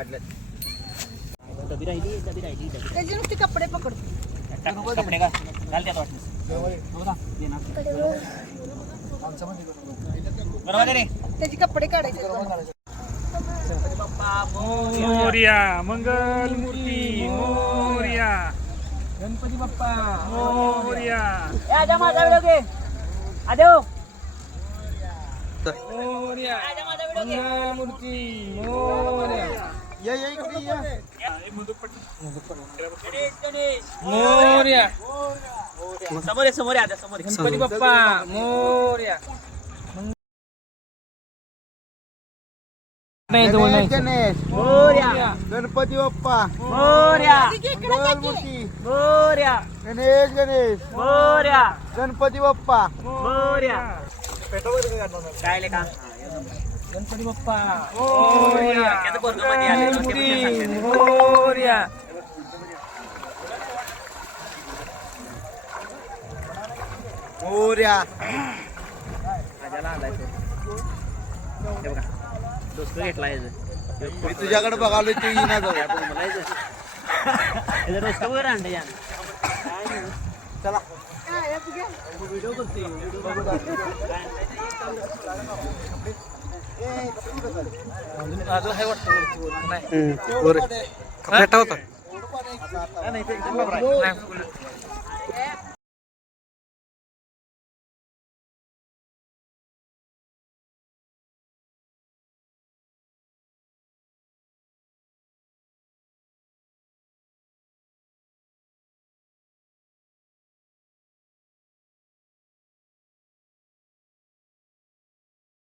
काढलं डबी राहिली डबी राहिली डबी. त्याचे नुसते कपडे पकडतो टाक, कपडे का घाल. त्यात वाटलं बरोबर आहे रे. त्याचे कपडे काढायचे मोर्या मंगल मूर्ती मोर्या. गणपती बाप्पा. मोर्या. आदेव मोर्या. मंगल मूर्ती मोर्या. या या इकडे या। मोर्या। समोर आहे, समोर आहे, आता समोर आहे. गणपती बाप्पा मोर्या. नाही गणेश गणेश. मोर्या. गणपती बाप्पा. मोर्या. मंगलमूर्ती मोर्या. गणेश गणेश. मोर्या. गणपती बाप्पा. मोर्या. काय का गणपती बाप्पा. मोर्या मूर्ती मोर्या दोस्त मी तुझ्याकडे बघालोय तू येईना जाऊ. दोस्त वगैरे आणलं या. चला. व्हिडिओ करते वर. नाही होता नाही, ते एकदम बरोबर आहे. नाही,